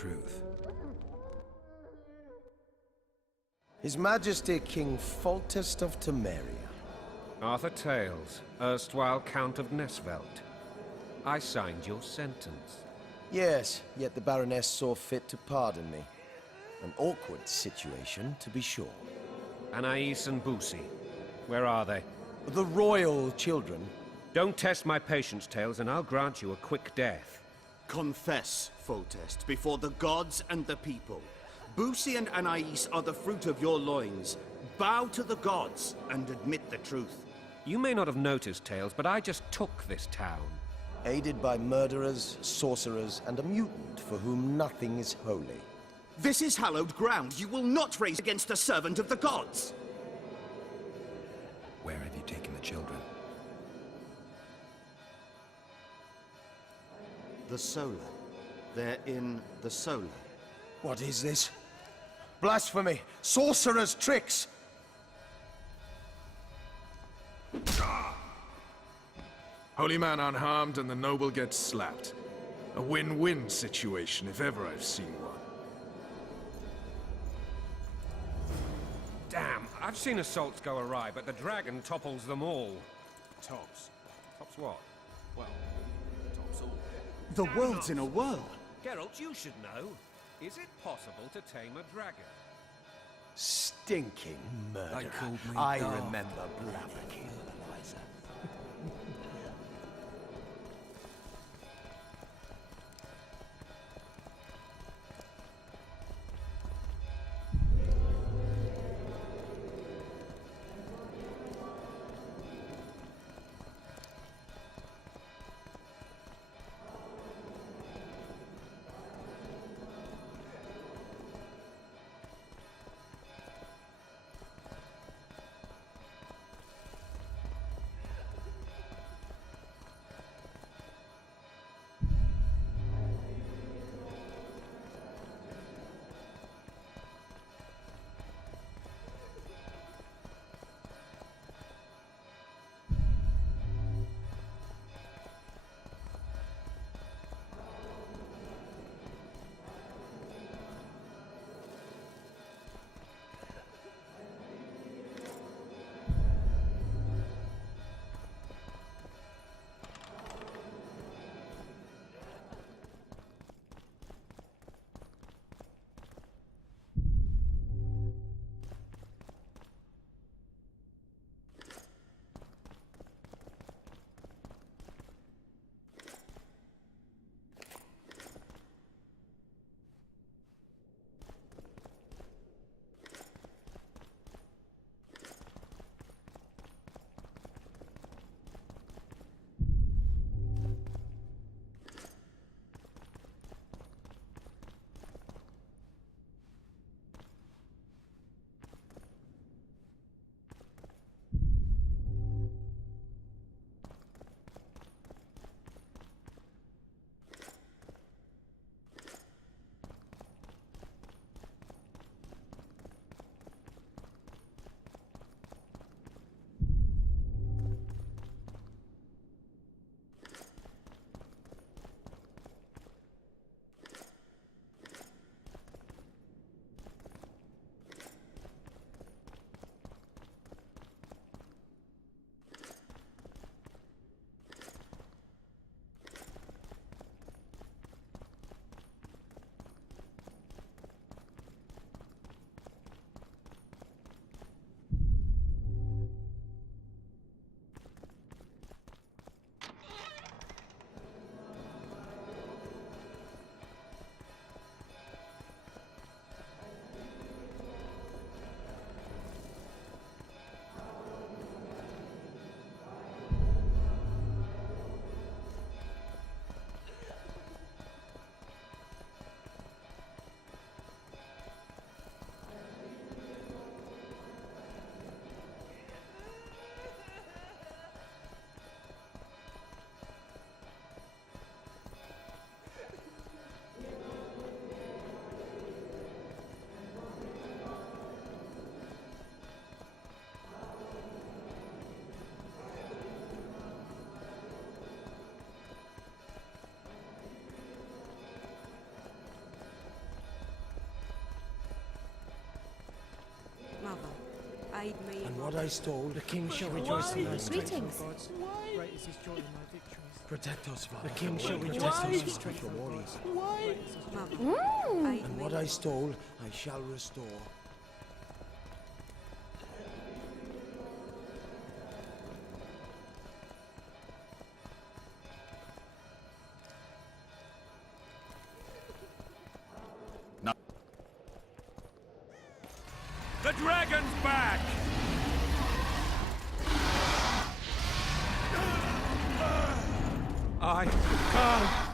truth. His Majesty King Foltest of Temeria. Arthur Tales, erstwhile Count of Nesvelt. I signed your sentence. Yes, yet the Baroness saw fit to pardon me. An awkward situation, to be sure. Anais and Boussy, where are they? The royal children. Don't test my patience, Tales, and I'll grant you a quick death. Confess, Foltest, before the gods and the people. Boussy and Anais are the fruit of your loins. Bow to the gods and admit the truth. You may not have noticed, Tales, but I just took this town. Aided by murderers, sorcerers, and a mutant for whom nothing is holy. This is hallowed ground. You will not raise against a servant of the gods! Where have you taken the children? The Solar. They're in the Solar. What is this? Blasphemy! Sorcerer's tricks! Holy man unharmed and the noble gets slapped. A win-win situation, if ever I've seen one. Damn, I've seen assaults go awry, but the dragon topples them all. Tops. Tops what? Well, tops all. The world's in a whirl. Geralt, you should know. Is it possible to tame a dragon? Stinking murderer. I called me I Darth remember Blaviken. aid me. And what I stole, The king shall rejoice in thy strength, Greetings. O gods. Great is his joy in thy victories. protect us, Father. The king shall rejoice in thy strength, O gods. Great is his joy. Mother, aid And me. what I stole, I shall restore. The dragon's back! I can't.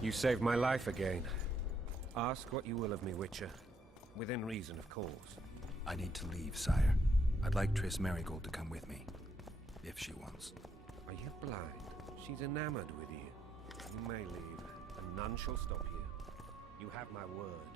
You saved my life again. Ask what you will of me, Witcher. Within reason, of course. I need to leave, sire. I'd like Triss Merigold to come with me, if she wants. Are you blind? She's enamored with you. You may leave, and none shall stop you. You have my word.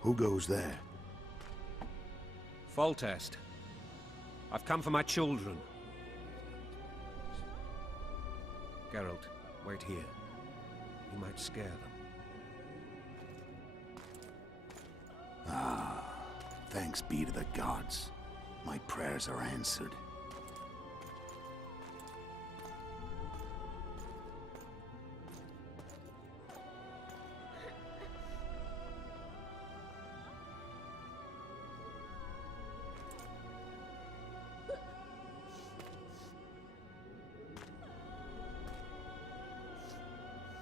Who goes there? Foltest. I've come for my children. Geralt, wait here. You might scare them. Thanks be to the gods. My prayers are answered.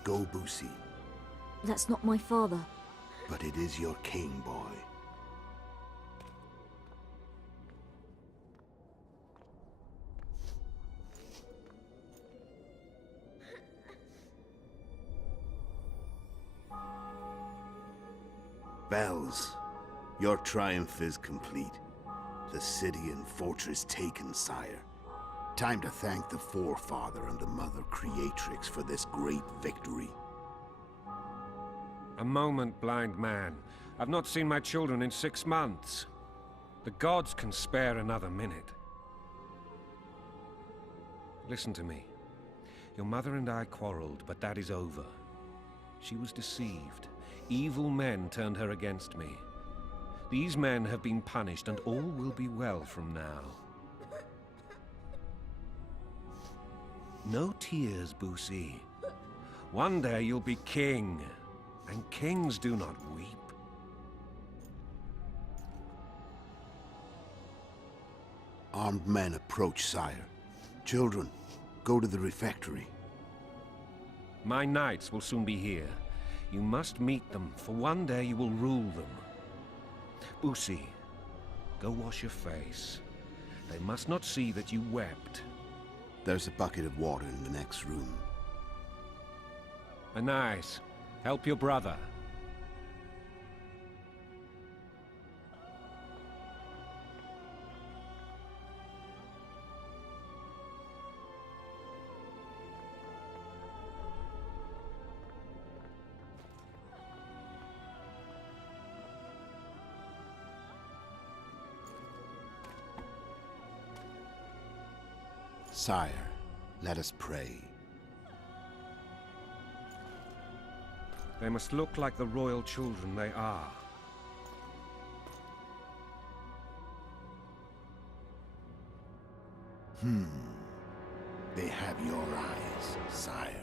Go, Boosie, That's not my father. but it is your king, boy. Bells, your triumph is complete. The city and fortress taken, sire. Time to thank the Forefather and the Mother Creatrix for this great victory. A moment, blind man. I've not seen my children in 6 months. The gods can spare another minute. Listen to me. Your mother and I quarreled, but that is over. She was deceived. Evil men turned her against me. These men have been punished, and all will be well from now. No tears, Boosie. One day you'll be king, and kings do not weep. Armed men approach, sire. Children, go to the refectory. My knights will soon be here. You must meet them, for one day you will rule them. Boosie, go wash your face. They must not see that you wept. There's a bucket of water in the next room. Anais, help your brother. Sire, let us pray. They must look like the royal children they are. They have your eyes, sire.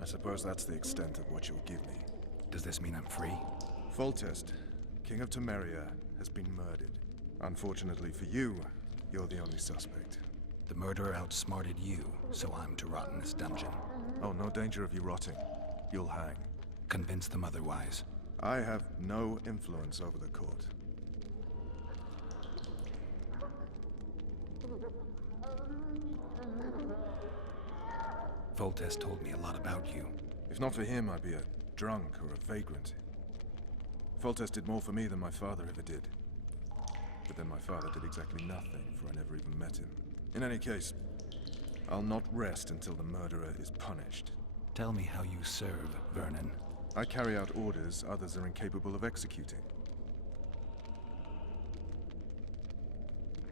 I suppose that's the extent of what you'll give me. Does this mean I'm free? Foltest, King of Temeria, has been murdered. Unfortunately for you, you're the only suspect. The murderer outsmarted you, so I'm to rot in this dungeon. Oh, no danger of you rotting. You'll hang. Convince them otherwise. I have no influence over the court. Foltest told me a lot about you. If not for him, I'd be a drunk or a vagrant. Foltest did more for me than my father ever did. But then my father did exactly nothing, for I never even met him. In any case, I'll not rest until the murderer is punished. Tell me how you serve, Vernon. I carry out orders others are incapable of executing.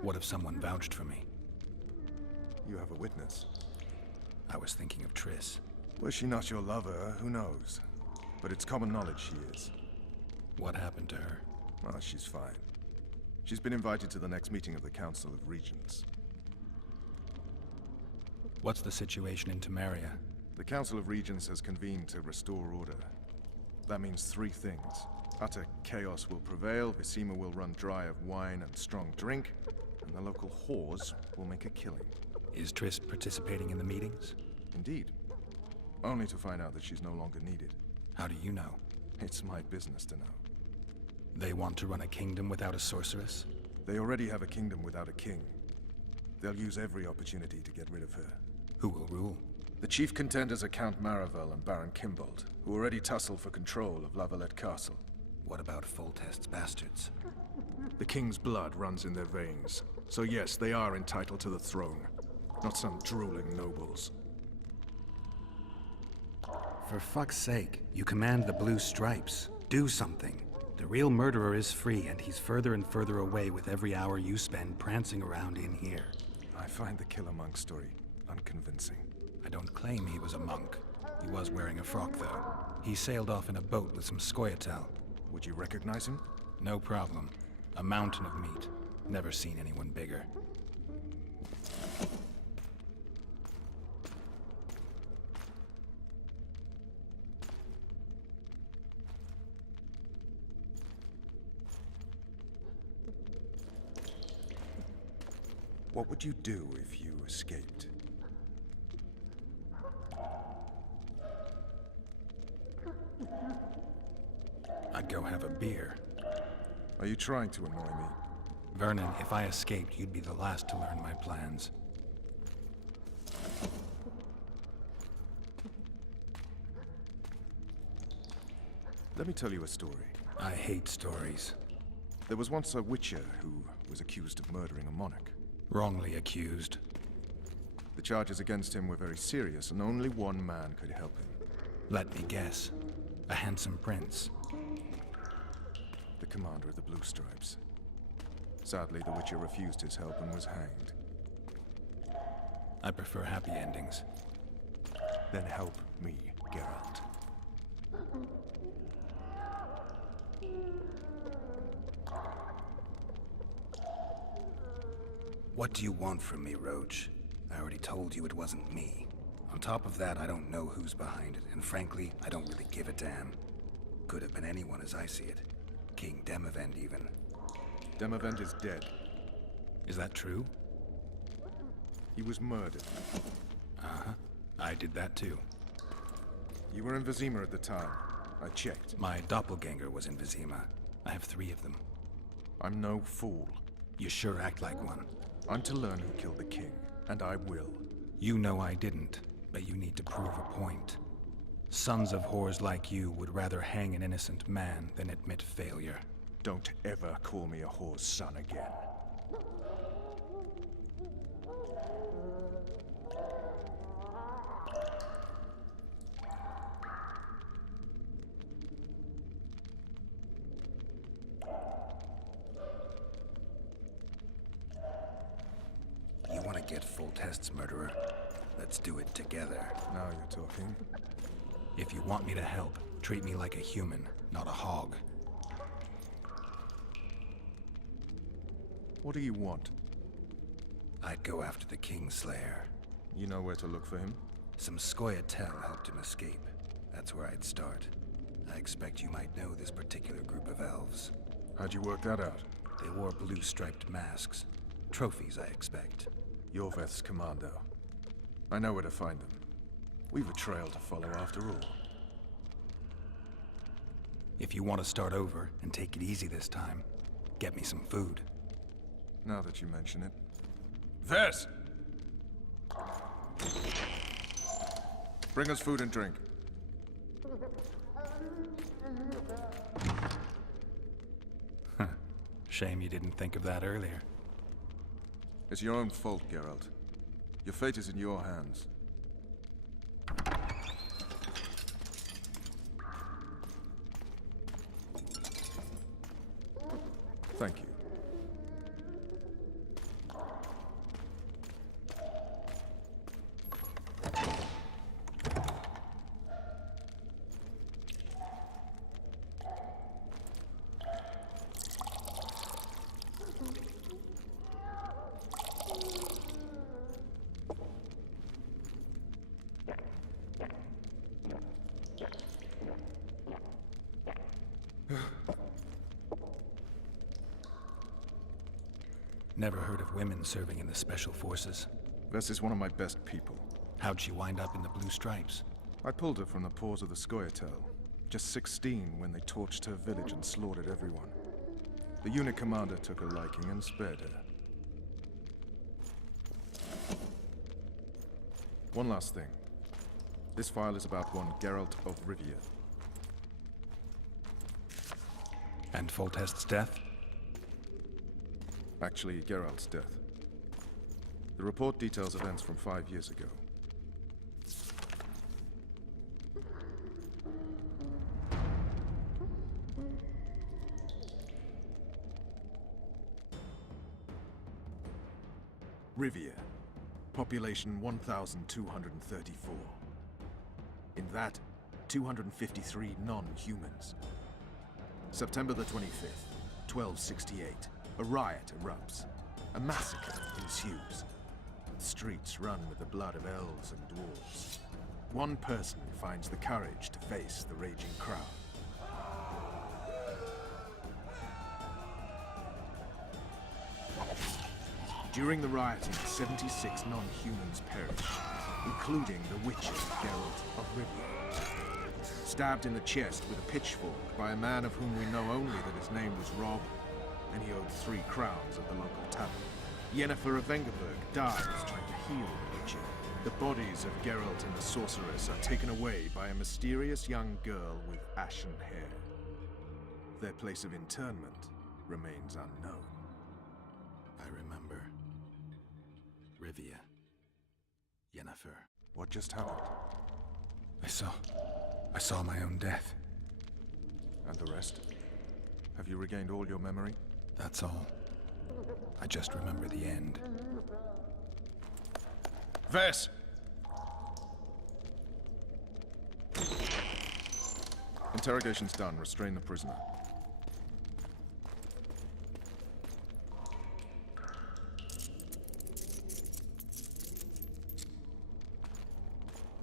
What if someone vouched for me? You have a witness. I was thinking of Triss. Was she not your lover? Who knows? But it's common knowledge she is. What happened to her? Oh, she's fine. She's been invited to the next meeting of the Council of Regents. What's the situation in Temeria? The Council of Regents has convened to restore order. That means three things. Utter chaos will prevail, Visima will run dry of wine and strong drink, and the local whores will make a killing. Is Triss participating in the meetings? Indeed. Only to find out that she's no longer needed. How do you know? It's my business to know. They want to run a kingdom without a sorceress? They already have a kingdom without a king. They'll use every opportunity to get rid of her. Who will rule? The chief contenders are Count Maravel and Baron Kimbold, who already tussle for control of La Valette Castle. What about Foltest's bastards? The king's blood runs in their veins. So yes, they are entitled to the throne. Not some drooling nobles. For fuck's sake, you command the Blue Stripes. Do something. The real murderer is free, and he's further and further away with every hour you spend prancing around in here. I find the Killer Monk story unconvincing. I don't claim he was a monk. He was wearing a frock, though. He sailed off in a boat with some Scoia'tael. Would you recognize him? No problem. A mountain of meat. Never seen anyone bigger. What would you do if you escaped? I'd go have a beer. Are you trying to annoy me? Vernon, if I escaped, you'd be the last to learn my plans. Let me tell you a story. I hate stories. There was once a witcher who was accused of murdering a monarch. Wrongly accused. The charges against him were very serious, and only one man could help him. Let me guess. A handsome prince. The commander of the Blue Stripes. Sadly, the witcher refused his help and was hanged. I prefer happy endings. Then help me, Geralt. What do you want from me, Roche? I already told you it wasn't me. On top of that, I don't know who's behind it, and frankly, I don't really give a damn. Could have been anyone as I see it. King Demavend, even. Demavend is dead. Is that true? He was murdered. Uh-huh. I did that too. You were in Vizima at the time. I checked. My doppelganger was in Vizima. I have 3 of them. I'm no fool. You sure act like one. I'm to learn who killed the king, and I will. You know I didn't, but you need to prove a point. Sons of whores like you would rather hang an innocent man than admit failure. Don't ever call me a whore's son again. You want to get Foltest's murderer? Let's do it together. Now you're talking. If you want me to help, treat me like a human, not a hog. What do you want? I'd go after the Kingslayer. You know where to look for him? Some Scoia'tael helped him escape. That's where I'd start. I expect you might know this particular group of elves. How'd you work that out? They wore blue-striped masks. Trophies, I expect. Yorveth's commando. I know where to find them. We've a trail to follow after all. If you want to start over and take it easy this time, get me some food. Now that you mention it. Vess! Bring us food and drink. Shame you didn't think of that earlier. It's your own fault, Geralt. Your fate is in your hands. Thank you. Never heard of women serving in the Special Forces. Vess is one of my best people. How'd she wind up in the Blue Stripes? I pulled her from the paws of the Scoia'tael. Just 16 when they torched her village and slaughtered everyone. The unit commander took a liking and spared her. One last thing. This file is about one Geralt of Rivia. And Foltest's death? Actually, Geralt's death. The report details events from 5 years ago. Rivia. Population 1,234. In that, 253 non-humans. September the 25th, 1268. A riot erupts. A massacre ensues. The streets run with the blood of elves and dwarves. One person finds the courage to face the raging crowd. During the rioting, 76 non-humans perished, including the Witcher Geralt of Rivia. Stabbed in the chest with a pitchfork by a man of whom we know only that his name was Rob, and he owed 3 crowns at the local tavern. Yennefer of Vengerberg dies trying to heal the Witcher. The bodies of Geralt and the sorceress are taken away by a mysterious young girl with ashen hair. Their place of internment remains unknown. I remember. Rivia. Yennefer. What just happened? I saw my own death. And the rest? Have you regained all your memory? That's all. I just remember the end. Vess! Interrogation's done. Restrain the prisoner.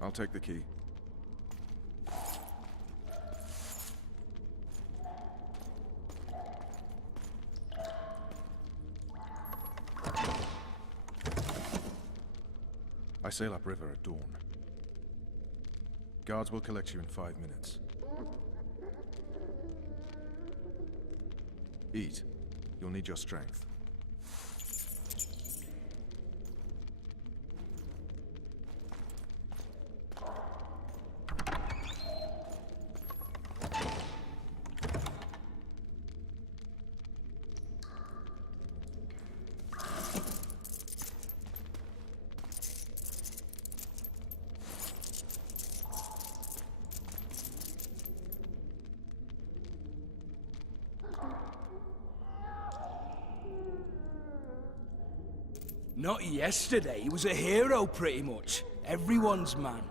I'll take the key. I sail upriver at dawn. Guards will collect you in 5 minutes. Eat. You'll need your strength. Not yesterday. He was a hero, pretty much. Everyone's man.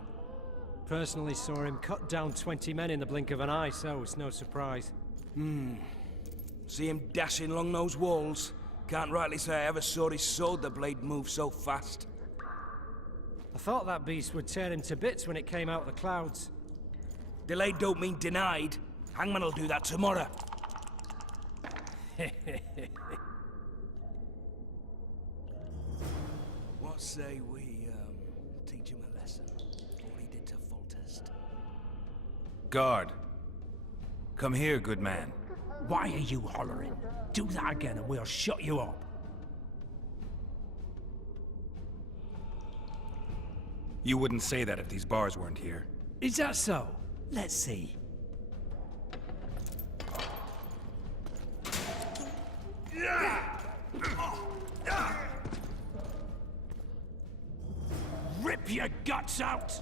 Personally saw him cut down 20 men in the blink of an eye, so it's no surprise. See him dashing along those walls. Can't rightly say I ever saw his sword the blade move so fast. I thought that beast would tear him to bits when it came out of the clouds. Delayed don't mean denied. Hangman'll do that tomorrow. What say we, teach him a lesson? What he did to Foltest. Guard! Come here, good man. Why are you hollering? Do that again and we'll shut you up. You wouldn't say that if these bars weren't here. Is that so? Let's see. Rip your guts out!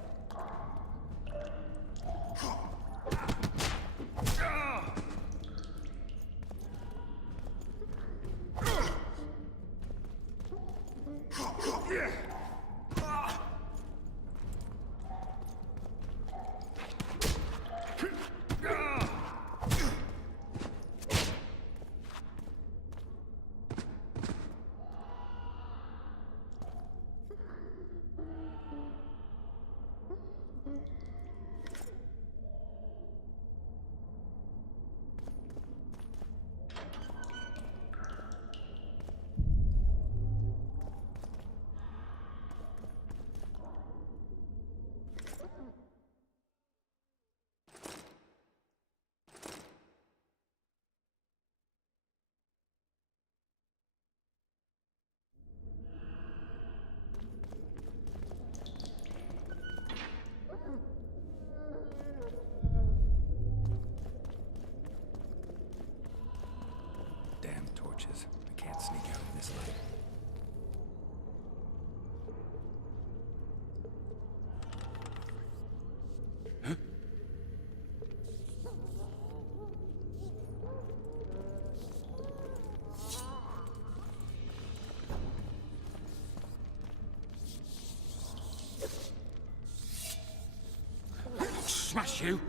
got you.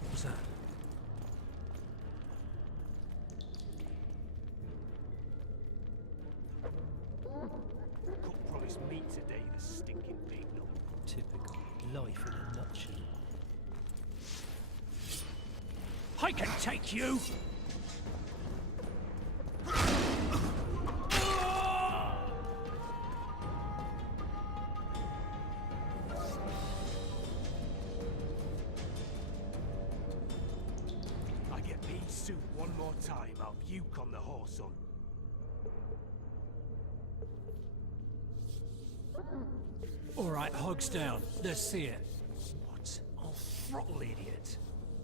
What was that? Cook promised me today, the stinking big no. Typical. Life in a nutshell. I can take you! I get me suit one more time, I'll puke on the horse on. All right, hogs down. Let's see it. What? I'll throttle idiot.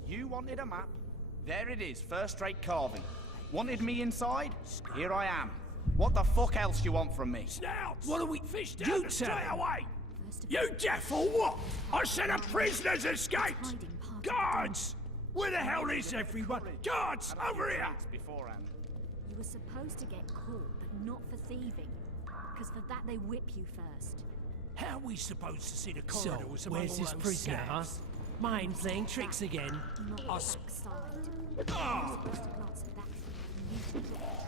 You wanted a map? There it is, first-rate carving. Wanted me inside? Here I am. What the fuck else you want from me? Snouts! What are we... Fish You down and tell stay him. away! First of You deaf or what? I said a prisoner's escaped! hiding part of the Guards! Where the hell is everyone? Guards, over here! Beforehand. You were supposed to get caught, but not for thieving. Because for that they whip you first. How are we supposed to see the So, corridors among where's all this those prisoner, huh? scabs? Mind playing tricks again? Not the I'll backside. Ah! You're supposed to glance at that and use the drop.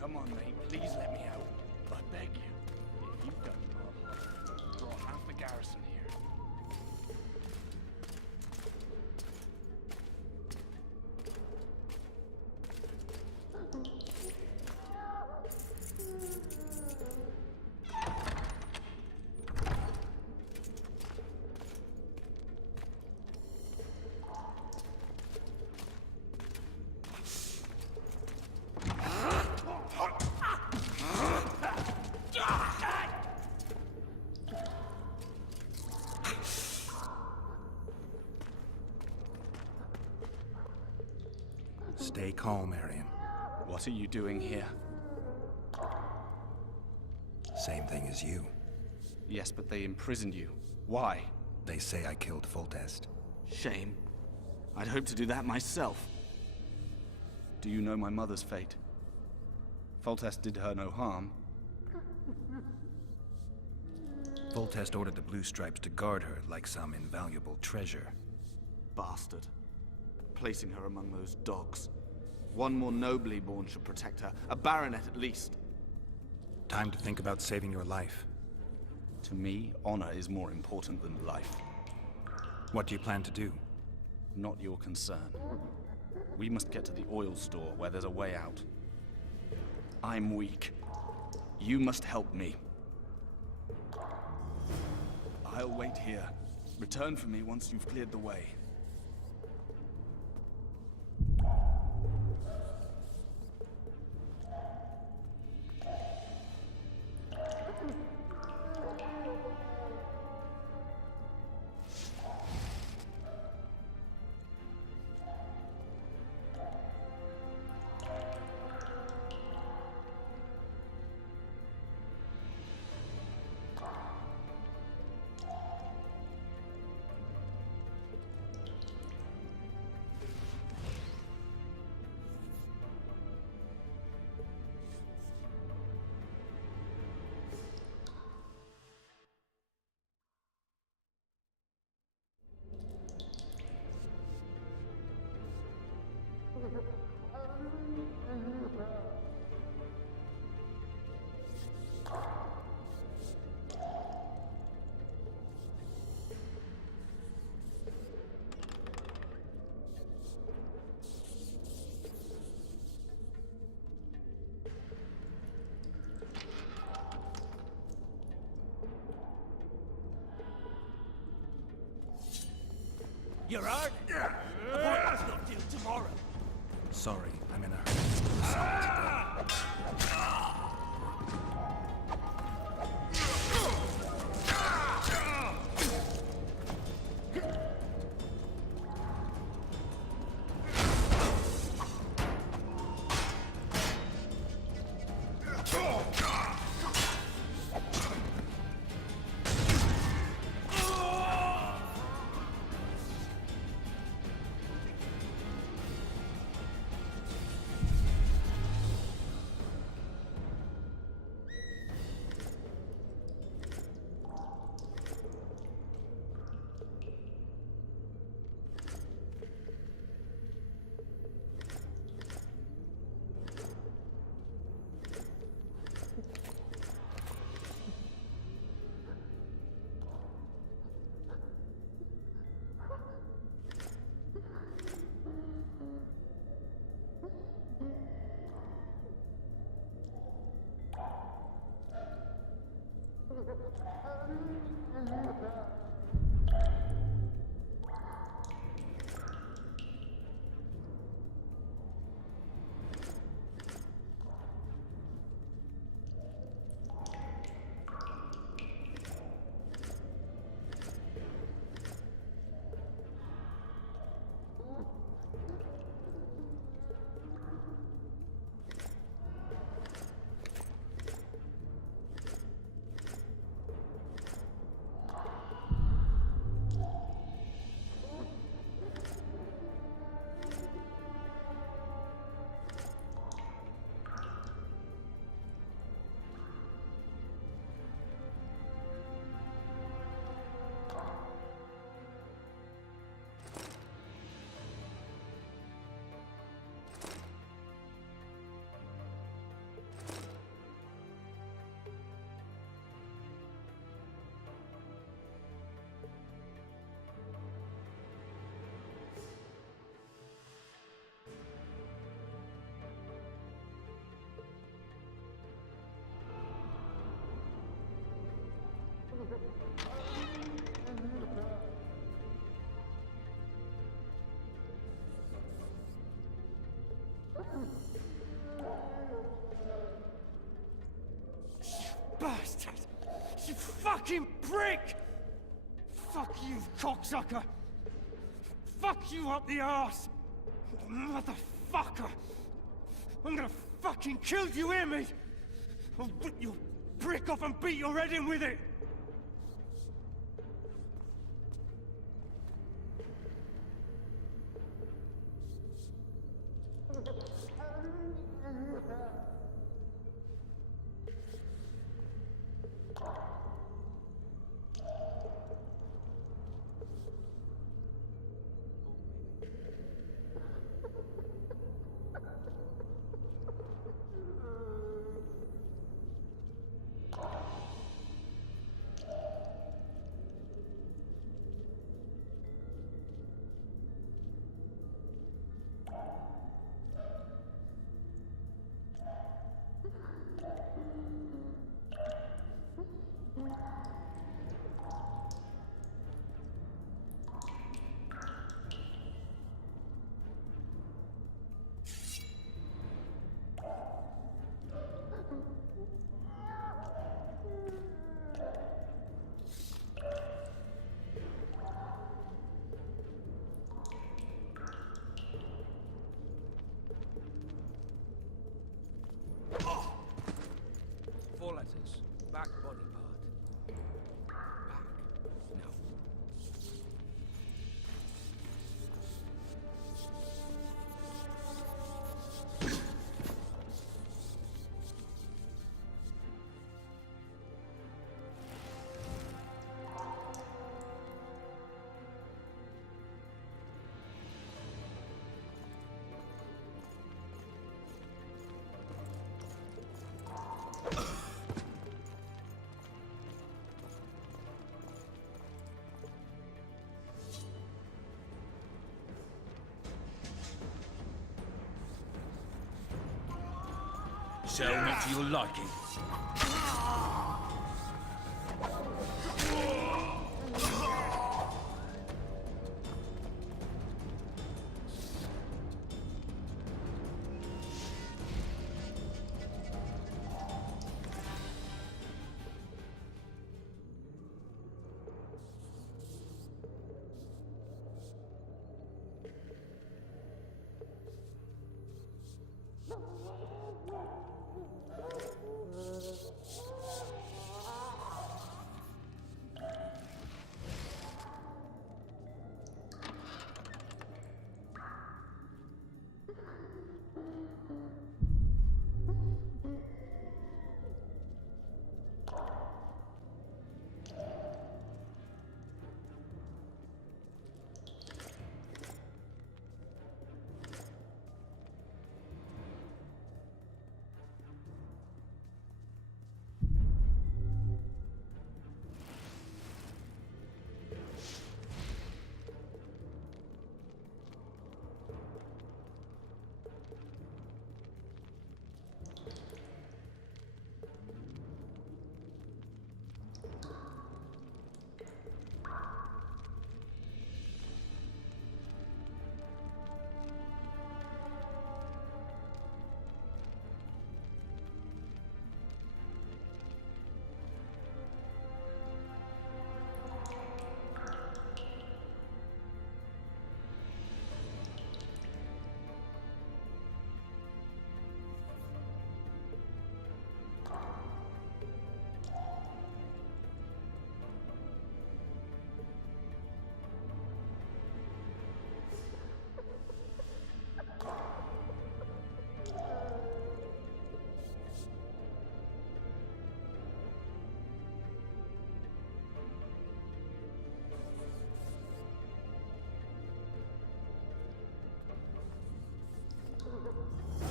Come on, mate, please let me out. I beg you. If you've done brought half the garrison here. Stay calm, Arian. What are you doing here? Same thing as you. Yes, but they imprisoned you. Why? They say I killed Foltest. Shame. I'd hoped to do that myself. Do you know my mother's fate? Foltest did her no harm. Foltest ordered the Blue Stripes to guard her like some invaluable treasure. Bastard. Placing her among those dogs. One more nobly born should protect her. A baronet at least. Time to think about saving your life. To me, honor is more important than life. What do you plan to do? Not your concern. We must get to the oil store where there's a way out. I'm weak. You must help me. I'll wait here. Return for me once you've cleared the way. You're hurt? Appointment's not due tomorrow. Sorry, I'm in a hurry. Sorry to go. Bastard! You fucking prick! Fuck you, cocksucker! Fuck you up the arse! Motherfucker! I'm gonna fucking kill you, hear me? I'll rip your prick off and beat your head in with it! Four letters. Back body part. Back. No. So not to your liking.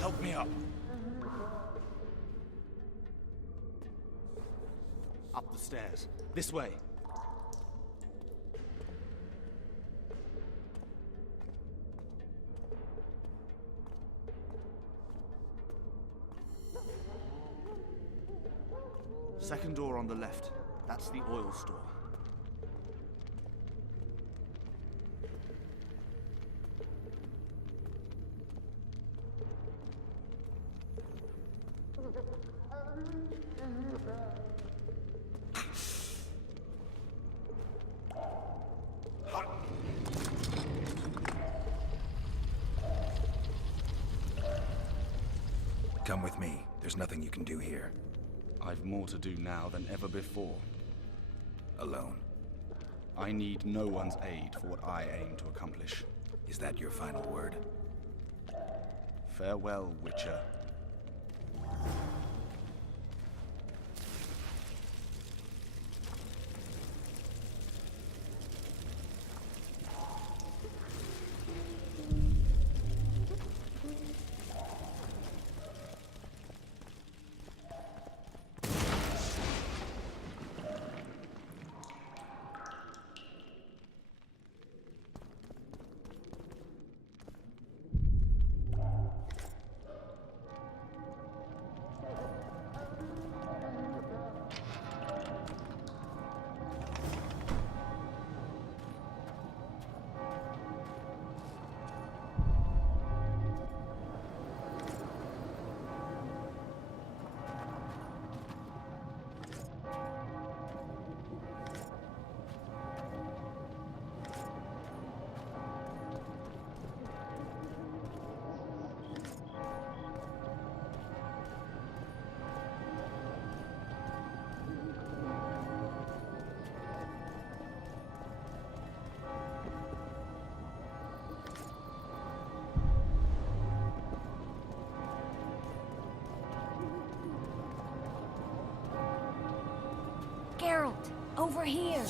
Help me up. Up the stairs. This way. Second door on the left. That's the oil store. Come with me. There's nothing you can do here. I've more to do now than ever before. Alone. I need no one's aid for what I aim to accomplish. Is that your final word? Farewell, Witcher. Geralt, over here.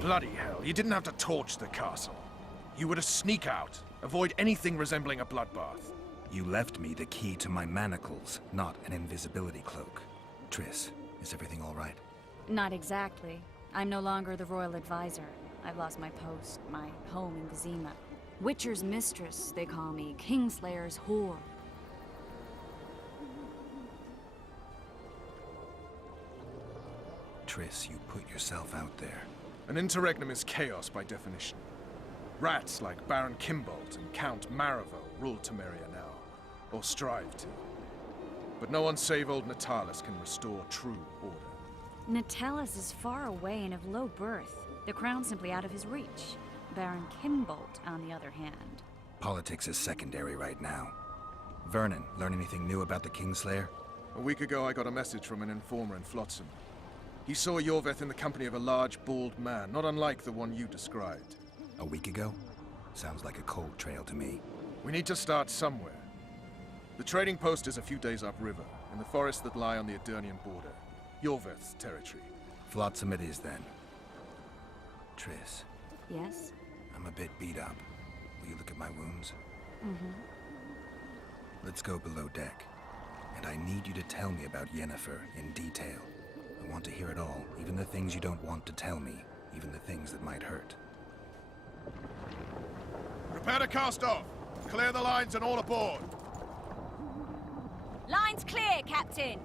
Bloody hell, you didn't have to torch the castle. You were to sneak out, avoid anything resembling a bloodbath. You left me the key to my manacles, not an invisibility cloak. Triss, is everything all right? Not exactly. I'm no longer the royal advisor. I've lost my post, my home in Vizima. Witcher's mistress, they call me. Kingslayer's whore. Triss, you put yourself out there. An interregnum is chaos by definition. Rats like Baron Kimbolt and Count Marival rule Temeria now, or strive to. But no one save old Natalis can restore true order. Natalis is far away and of low birth. The crown's simply out of his reach. Baron Kimbolt, on the other hand. Politics is secondary right now. Vernon, learn anything new about the Kingslayer? A week ago, I got a message from an informer in Flotsam. He saw Yorveth in the company of a large, bald man, not unlike the one you described. A week ago? Sounds like a cold trail to me. We need to start somewhere. The trading post is a few days upriver, in the forests that lie on the Edirnian border. Yorveth's territory. Flotsam it is, then. Triss. Yes? I'm a bit beat up. Will you look at my wounds? Mm-hmm. Let's go below deck. And I need you to tell me about Yennefer in detail. I want to hear it all, even the things you don't want to tell me, even the things that might hurt. Prepare to cast off! Clear the lines and all aboard! Line's clear, Captain!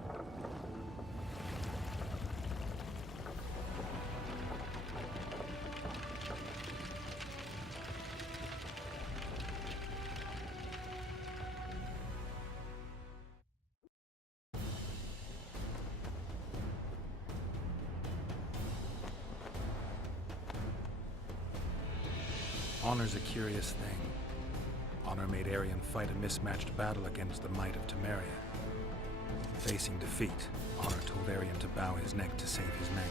Honor's a curious thing. Honor made Arion fight a mismatched battle against the might of Temeria. Facing defeat, Honor told Arion to bow his neck to save his men.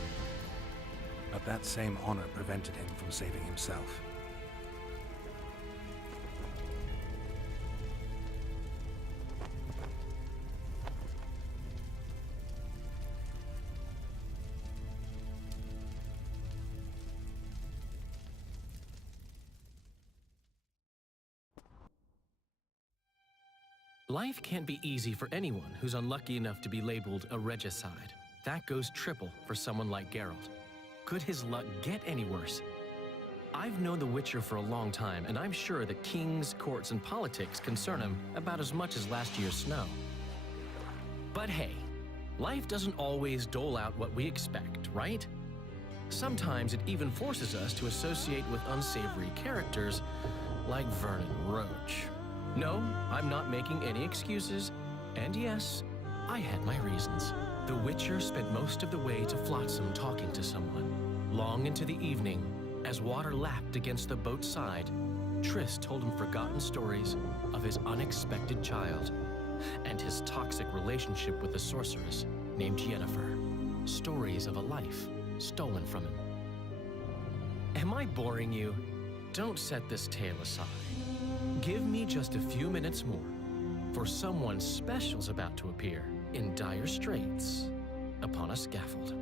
But that same honor prevented him from saving himself. Life can't be easy for anyone who's unlucky enough to be labeled a regicide. That goes triple for someone like Geralt. Could his luck get any worse? I've known the Witcher for a long time, and I'm sure that kings, courts, and politics concern him about as much as last year's snow. But hey, life doesn't always dole out what we expect, right? Sometimes it even forces us to associate with unsavory characters like Vernon Roche. No, I'm not making any excuses, and yes, I had my reasons. The Witcher spent most of the way to Flotsam talking to someone. Long into the evening, as water lapped against the boat's side, Triss told him forgotten stories of his unexpected child and his toxic relationship with a sorceress named Yennefer. Stories of a life stolen from him. Am I boring you? Don't set this tale aside. Give me just a few minutes more, for someone special's about to appear in dire straits upon a scaffold.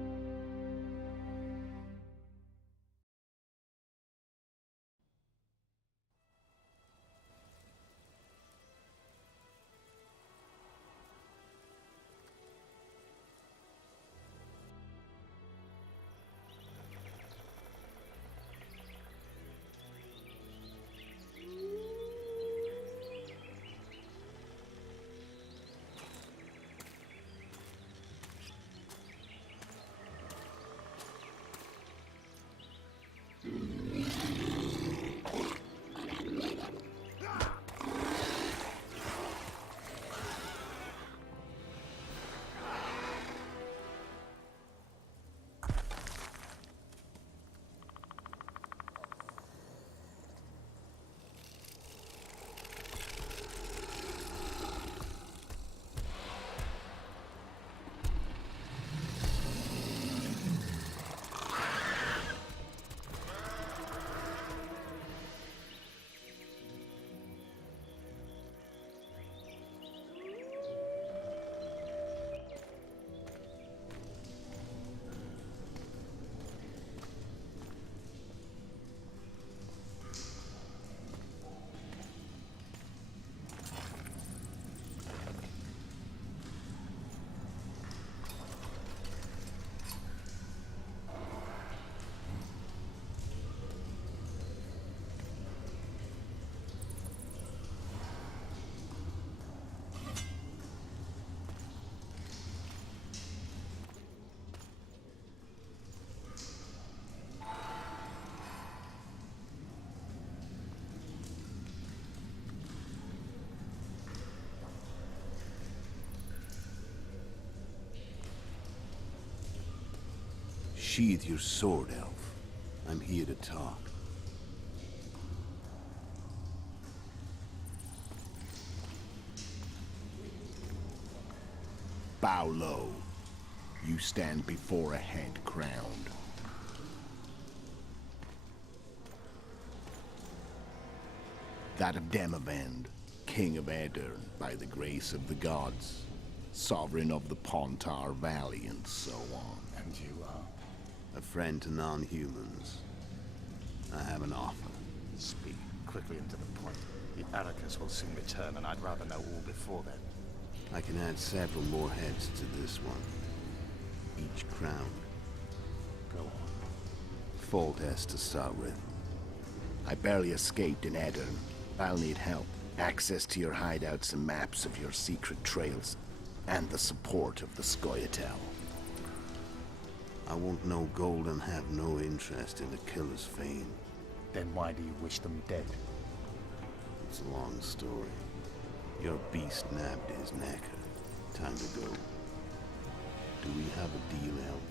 Sheathe your sword, Elf. I'm here to talk. Bow low. You stand before a head crowned. That of Demavend, king of Aedirn, by the grace of the gods, sovereign of the Pontar Valley, and so on. And you are? A friend to non-humans. I have an offer. Speak quickly and to the point. The Arrakis will soon return, and I'd rather know all before then. I can add several more heads to this one. Each crowned. Go on. Foltest to start with. I barely escaped in Aedirn. I'll need help. Access to your hideouts and maps of your secret trails. And the support of the Scoia'tael. I want no gold and have no interest in the killer's fame. Then why do you wish them dead? It's a long story. Your beast nabbed his neck. Time to go. Do we have a deal, Elf?